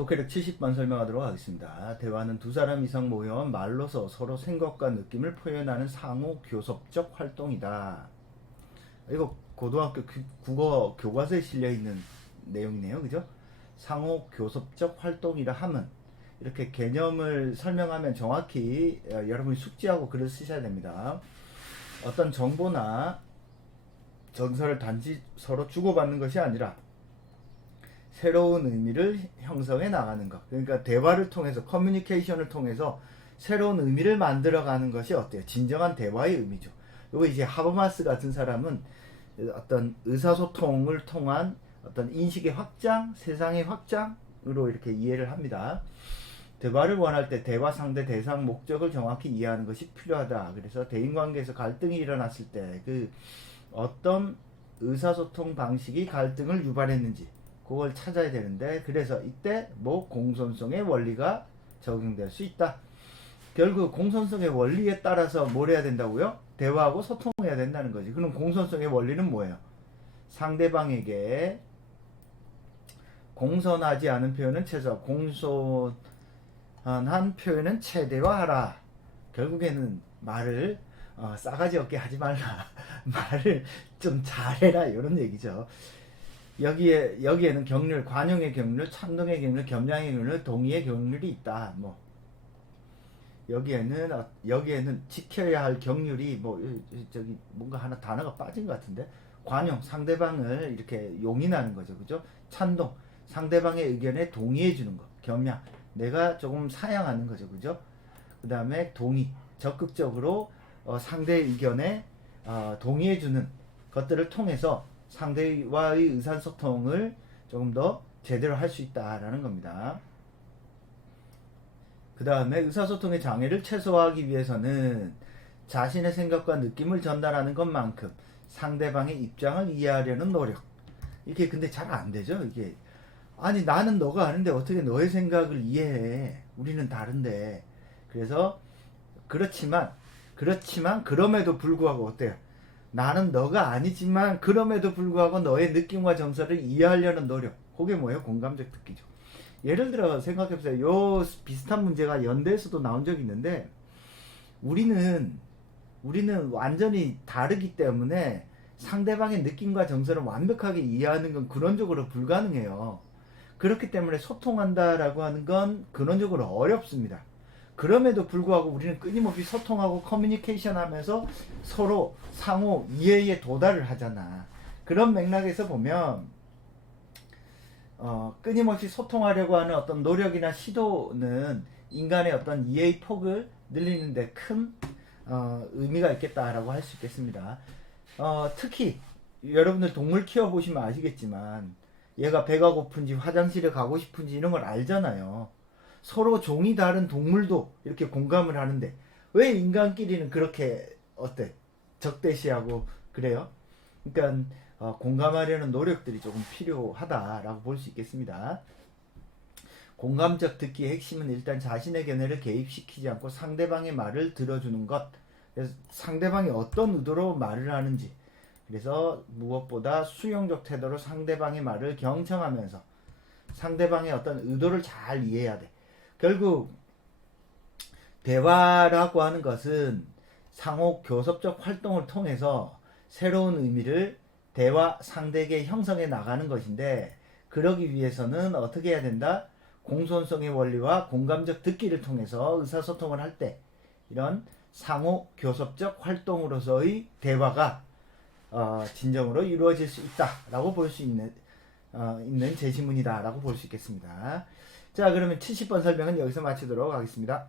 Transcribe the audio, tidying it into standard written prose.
독해력 70번 설명하도록 하겠습니다. 대화는 두 사람 이상 모여 말로서 서로 생각과 느낌을 표현하는 상호 교섭적 활동이다. 이거 고등학교 국어 교과서에 실려있는 내용이네요. 그죠? 상호 교섭적 활동이라 하면 이렇게 개념을 설명하면 정확히 여러분이 숙지하고 글을 쓰셔야 됩니다. 어떤 정보나 정서를 단지 서로 주고받는 것이 아니라 새로운 의미를 형성해 나가는 것. 그러니까 대화를 통해서, 커뮤니케이션을 통해서 새로운 의미를 만들어가는 것이 어때요? 진정한 대화의 의미죠. 요거 이제 하버마스 같은 사람은 어떤 의사소통을 통한 어떤 인식의 확장, 세상의 확장으로 이렇게 이해를 합니다. 대화를 원할 때 대화 상대 대상 목적을 정확히 이해하는 것이 필요하다. 그래서 대인관계에서 갈등이 일어났을 때 그 어떤 의사소통 방식이 갈등을 유발했는지 그걸 찾아야 되는데, 그래서 이때 뭐 공손성의 원리가 적용될 수 있다. 결국 공손성의 원리에 따라서 뭘 해야 된다고요? 대화하고 소통해야 된다는 거지. 그럼 공손성의 원리는 뭐예요? 상대방에게 공손하지 않은 표현은 최소, 공손한 표현은 최대화하라. 결국에는 말을 싸가지 없게 하지 말라. 말을 좀 잘해라. 이런 얘기죠. 여기에는 경률, 관용의 경률, 찬동의 경률, 겸양의 경률, 동의의 경률이 있다. 뭐 여기에는 지켜야 할 경률이 저기 뭔가 하나 단어가 빠진 것 같은데, 관용, 상대방을 이렇게 용인하는 거죠. 그죠? 찬동, 상대방의 의견에 동의해 주는 거. 겸양, 내가 조금 사양하는 거죠. 그죠? 그 다음에 동의, 적극적으로 상대의 의견에 동의해 주는 것들을 통해서 상대와의 의사소통을 조금 더 제대로 할 수 있다라는 겁니다. 그 다음에 의사소통의 장애를 최소화하기 위해서는 자신의 생각과 느낌을 전달하는 것만큼 상대방의 입장을 이해하려는 노력. 이게 근데 잘 안 되죠. 이게 아니 나는 너가 아는데 어떻게 너의 생각을 이해해? 우리는 다른데. 그래서 그렇지만 그럼에도 불구하고 어때요? 나는 너가 아니지만 그럼에도 불구하고 너의 느낌과 정서를 이해하려는 노력. 그게 뭐예요? 공감적 듣기죠. 예를 들어 생각해보세요. 요 비슷한 문제가 연대에서도 나온 적이 있는데, 우리는 완전히 다르기 때문에 상대방의 느낌과 정서를 완벽하게 이해하는 건 근원적으로 불가능해요. 그렇기 때문에 소통한다라고 하는 건 근원적으로 어렵습니다. 그럼에도 불구하고 우리는 끊임없이 소통하고 커뮤니케이션 하면서 서로 상호 이해에 도달을 하잖아. 그런 맥락에서 보면 끊임없이 소통하려고 하는 어떤 노력이나 시도는 인간의 어떤 이해의 폭을 늘리는 데 큰 의미가 있겠다라고 할 수 있겠습니다. 특히 여러분들 동물 키워보시면 아시겠지만 얘가 배가 고픈지 화장실에 가고 싶은지 이런 걸 알잖아요. 서로 종이 다른 동물도 이렇게 공감을 하는데 왜 인간끼리는 그렇게 적대시하고 그래요? 그러니까 공감하려는 노력들이 조금 필요하다라고 볼 수 있겠습니다. 공감적 듣기의 핵심은 일단 자신의 견해를 개입시키지 않고 상대방의 말을 들어주는 것. 그래서 상대방이 어떤 의도로 말을 하는지, 그래서 무엇보다 수용적 태도로 상대방의 말을 경청하면서 상대방의 어떤 의도를 잘 이해해야 돼. 결국 대화라고 하는 것은 상호 교섭적 활동을 통해서 새로운 의미를 대화 상대에게 형성해 나가는 것인데, 그러기 위해서는 어떻게 해야 된다? 공손성의 원리와 공감적 듣기를 통해서 의사소통을 할 때 이런 상호 교섭적 활동으로서의 대화가 진정으로 이루어질 수 있다라고 볼 수 있는 제시문이다라고 볼 수 있겠습니다. 자, 그러면 70번 설명은 여기서 마치도록 하겠습니다.